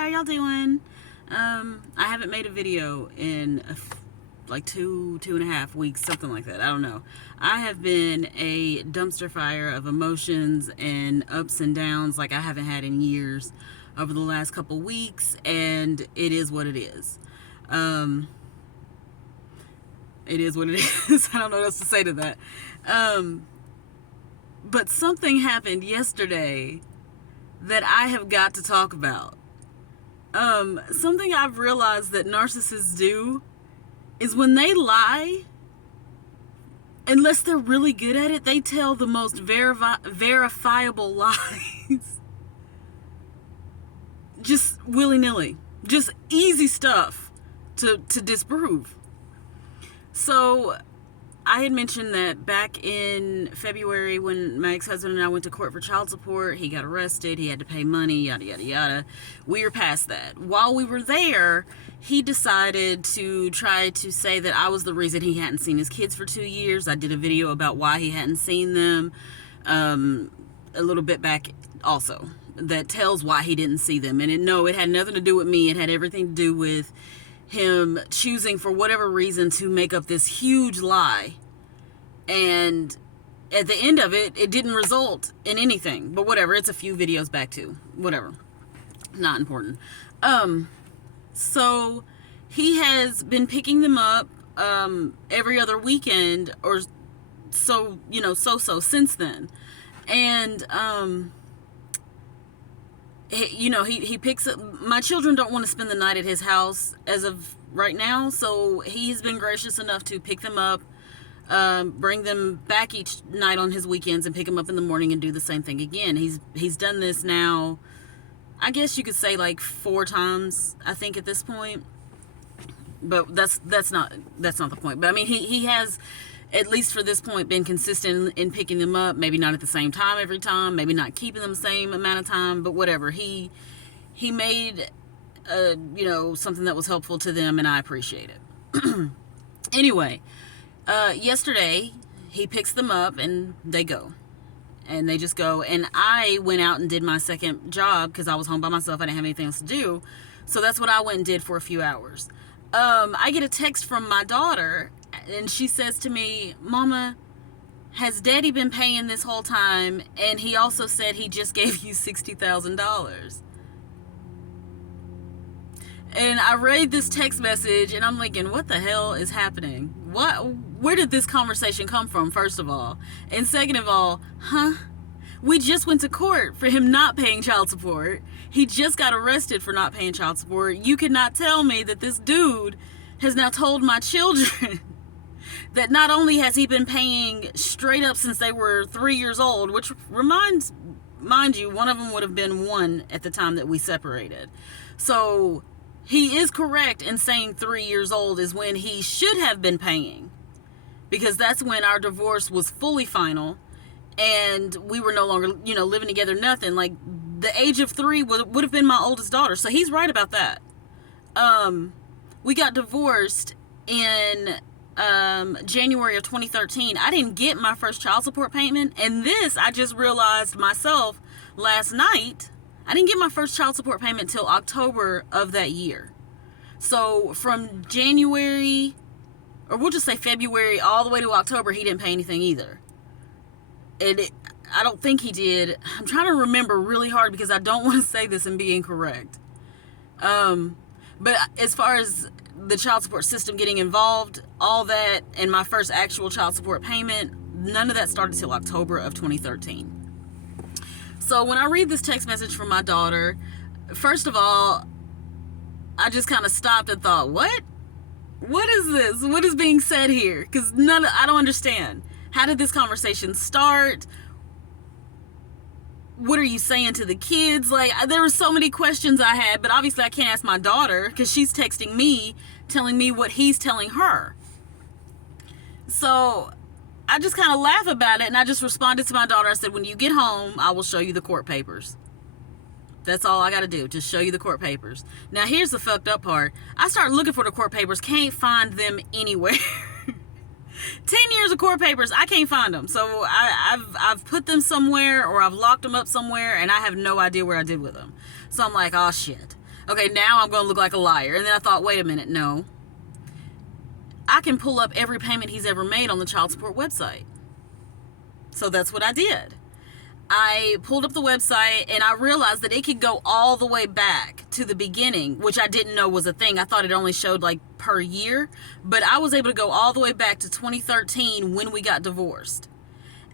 how y'all doing? I haven't made a video in like 2.5 weeks, something like that. I don't know. I have been a dumpster fire of emotions and ups and downs like I haven't had in years over the last couple weeks, and it is what it is. It is what it is. I don't know what else to say to that. But something happened yesterday that I have got to talk about. Something I've realized that narcissists do is when they lie, unless they're really good at it, they tell the most verifiable lies. Just willy-nilly. Just easy stuff to disprove. So I had mentioned that back in February when my ex-husband and I went to court for child support, he got arrested, he had to pay money, yada, yada, yada. We were past that. While we were there, he decided to try to say that I was the reason he hadn't seen his kids for 2 years. I did a video about why he hadn't seen them a little bit back also that tells why he didn't see them. And it had nothing to do with me. It had everything to do with him choosing for whatever reason to make up this huge lie, and at the end of it, it didn't result in anything, but whatever. It's a few videos back too, whatever, not important. So he has been picking them up every other weekend or so, since then. And he picks up. My children don't want to spend the night at his house as of right now, so he's been gracious enough to pick them up, bring them back each night on his weekends, and pick them up in the morning and do the same thing again. He's done this now, I guess you could say like 4 times, I think, at this point. But that's not the point. But I mean, he has, at least for this point, been consistent in picking them up. Maybe not at the same time every time, maybe not keeping them the same amount of time, but whatever. He made something that was helpful to them, and I appreciate it. Anyway, yesterday he picks them up and they go. And they just go. And I went out and did my second job because I was home by myself. I didn't have anything else to do. So that's what I went and did for a few hours. I get a text from my daughter, and she says to me, "Mama, has Daddy been paying this whole time? And he also said he just gave you $60,000. And I read this text message, and I'm thinking, what the hell is happening? Where did this conversation come from, first of all? And second of all, we just went to court for him not paying child support. He just got arrested for not paying child support. You could not tell me that this dude has now told my children that not only has he been paying straight up since they were 3 years old, which mind you, one of them would have been 1 at the time that we separated. So he is correct in saying 3 years old is when he should have been paying, because that's when our divorce was fully final and we were no longer, living together, nothing. Like, the age of 3 would have been my oldest daughter. So he's right about that. We got divorced in January of 2013. I didn't get my first child support payment, and this I just realized myself last night. I didn't get my first child support payment till October of that year. So from January, or we'll just say February, all the way to October, he didn't pay anything either. I don't think he did. I'm trying to remember really hard because I don't want to say this and be incorrect. But as far as the child support system getting involved, all that, and my first actual child support payment, none of that started till October of 2013. So when I read this text message from my daughter, first of all, I just kind of stopped and thought, what? What is this? What is being said here? Because I don't understand. How did this conversation start? What are you saying to the kids? Like, there were so many questions I had, but obviously I can't ask my daughter because she's texting me, telling me what he's telling her. So I just kind of laugh about it, and I just responded to my daughter. I said, when you get home, I will show you the court papers. That's all I got to do, just show you the court papers. Now, here's the fucked up part. I started looking for the court papers, can't find them anywhere. 10 years of court papers, I can't find them. So I've put them somewhere, or I've locked them up somewhere, and I have no idea where I did with them. So I'm like, oh shit. Okay, now I'm going to look like a liar. And then I thought, wait a minute, no. I can pull up every payment he's ever made on the child support website. So that's what I did. I pulled up the website and I realized that it could go all the way back to the beginning, which I didn't know was a thing. I thought it only showed like per year, but I was able to go all the way back to 2013 when we got divorced.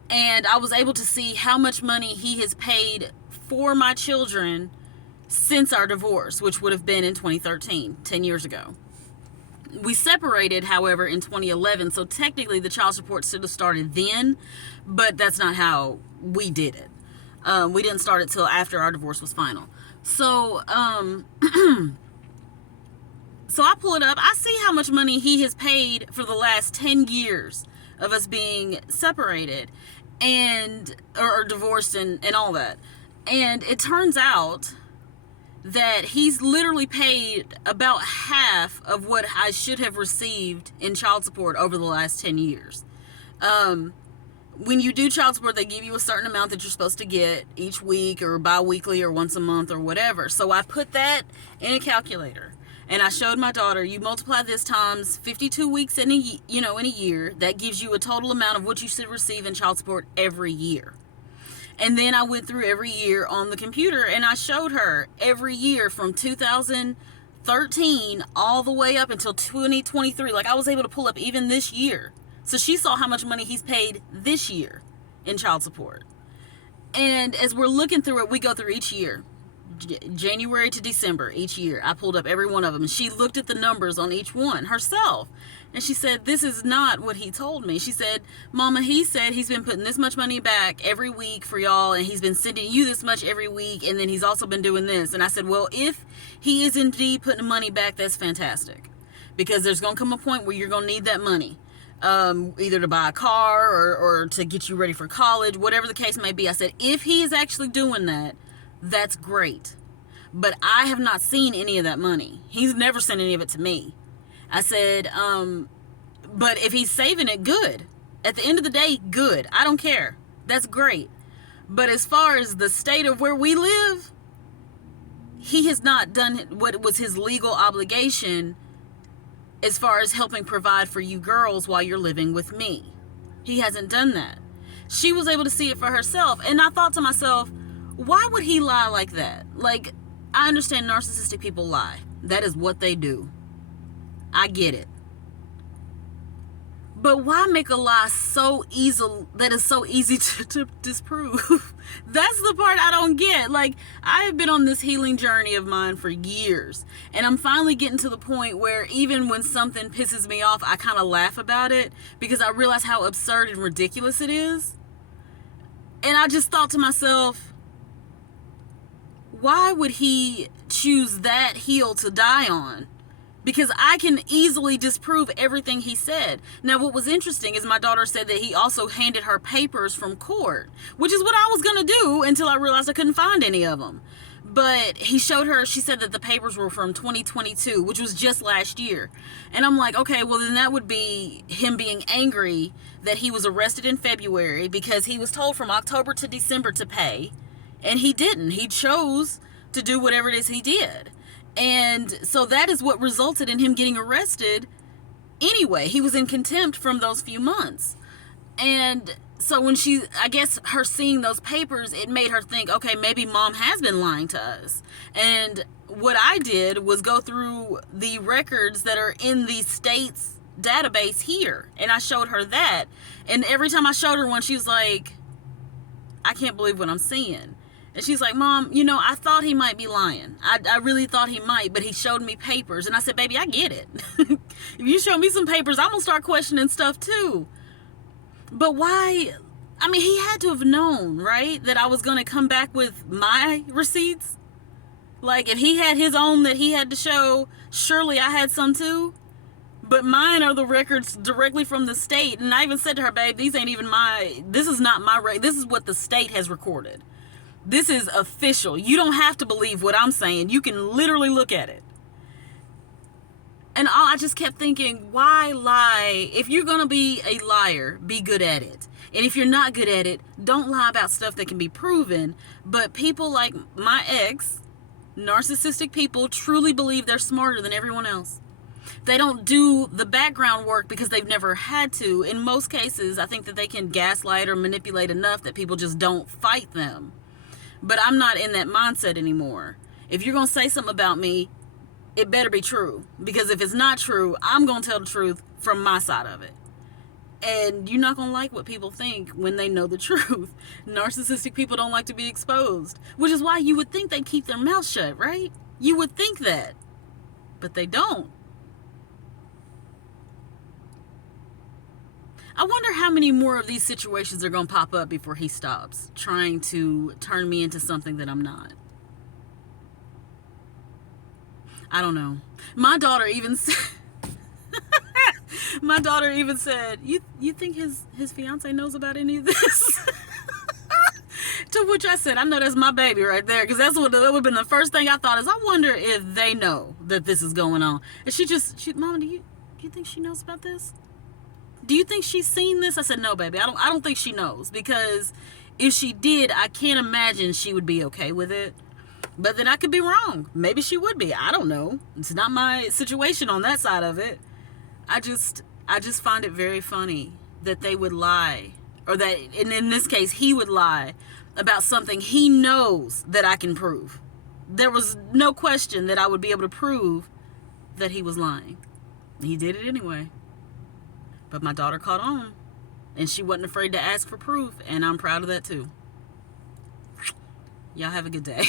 And I was able to see how much money he has paid for my children since our divorce, which would have been in 2013, 10 years ago. We separated, however, in 2011, so technically the child support should have started then, but that's not how we did it. We didn't start it till after our divorce was final. So, so I pull it up. I see how much money he has paid for the last 10 years of us being separated and or divorced and all that. And it turns out that he's literally paid about half of what I should have received in child support over the last 10 years. When you do child support, they give you a certain amount that you're supposed to get each week or bi-weekly or once a month or whatever. So I put that in a calculator and I showed my daughter, you multiply this times 52 weeks in a year, that gives you a total amount of what you should receive in child support every year. And then I went through every year on the computer and I showed her every year from 2013 all the way up until 2023. Like I was able to pull up even this year. So she saw how much money he's paid this year in child support. And as we're looking through it, we go through each year. January to December each year. I pulled up every one of them and she looked at the numbers on each one herself. And she said, this is not what he told me. She said, Mama, he said he's been putting this much money back every week for y'all and he's been sending you this much every week and then he's also been doing this. And I said, well, if he is indeed putting money back, that's fantastic. Because there's going to come a point where you're going to need that money. Either to buy a car or to get you ready for college, whatever the case may be. I said, if he is actually doing that, that's great. But I have not seen any of that money. He's never sent any of it to me. I said, but if he's saving it, good. At the end of the day, good. I don't care. That's great. But as far as the state of where we live, he has not done what was his legal obligation as far as helping provide for you girls while you're living with me. He hasn't done that. She was able to see it for herself. And I thought to myself, why would he lie like that? Like, I understand narcissistic people lie. That is what they do. I get it. But why make a lie so easy that is so easy to disprove? That's the part I don't get. Like, I have been on this healing journey of mine for years. And I'm finally getting to the point where even when something pisses me off, I kind of laugh about it because I realize how absurd and ridiculous it is. And I just thought to myself, why would he choose that hill to die on? Because I can easily disprove everything he said. Now, what was interesting is my daughter said that he also handed her papers from court, which is what I was going to do until I realized I couldn't find any of them. But he showed her, she said that the papers were from 2022, which was just last year. And I'm like, okay, well, then that would be him being angry that he was arrested in February because he was told from October to December to pay. And he didn't. He chose to do whatever it is he did. And so that is what resulted in him getting arrested anyway. He was in contempt from those few months. And so when I guess her seeing those papers, it made her think, okay, maybe mom has been lying to us. And what I did was go through the records that are in the state's database here. And I showed her that. And every time I showed her one, she was like, I can't believe what I'm seeing. And she's like, Mom, I thought he might be lying. I really thought he might, but he showed me papers. And I said, baby, I get it. If you show me some papers, I'm going to start questioning stuff too. But why? I mean, he had to have known, right, that I was going to come back with my receipts. Like, if he had his own that he had to show, surely I had some too. But mine are the records directly from the state. And I even said to her, babe, this is not my this is what the state has recorded. This is official. You don't have to believe what I'm saying. You can literally look at it. And I just kept thinking, why lie? If you're going to be a liar, be good at it. And if you're not good at it, don't lie about stuff that can be proven. But people like my ex, Narcissistic people truly believe they're smarter than everyone else. They don't do the background work because they've never had to. In most cases, I think that they can gaslight or manipulate enough that people just don't fight them. But I'm not in that mindset anymore. If you're going to say something about me, it better be true. Because if it's not true, I'm going to tell the truth from my side of it. And you're not going to like what people think when they know the truth. Narcissistic people don't like to be exposed. Which is why you would think they keep their mouth shut, right? You would think that. But they don't. I wonder how many more of these situations are going to pop up before he stops trying to turn me into something that I'm not. I don't know. My daughter even said, you think his fiance knows about any of this? To which I said, I know that's my baby right there, because that would have been the first thing I thought is, I wonder if they know that this is going on. And she Mama, do you think she knows about this? Do you think she's seen this? I said, no, baby. I don't think she knows, because if she did, I can't imagine she would be okay with it. But then I could be wrong. Maybe she would be. I don't know. It's not my situation on that side of it. I just find it very funny that they would lie, or that, and in this case, he would lie about something he knows that I can prove. There was no question that I would be able to prove that he was lying. He did it anyway. But my daughter caught on, and she wasn't afraid to ask for proof, and I'm proud of that too. Y'all have a good day.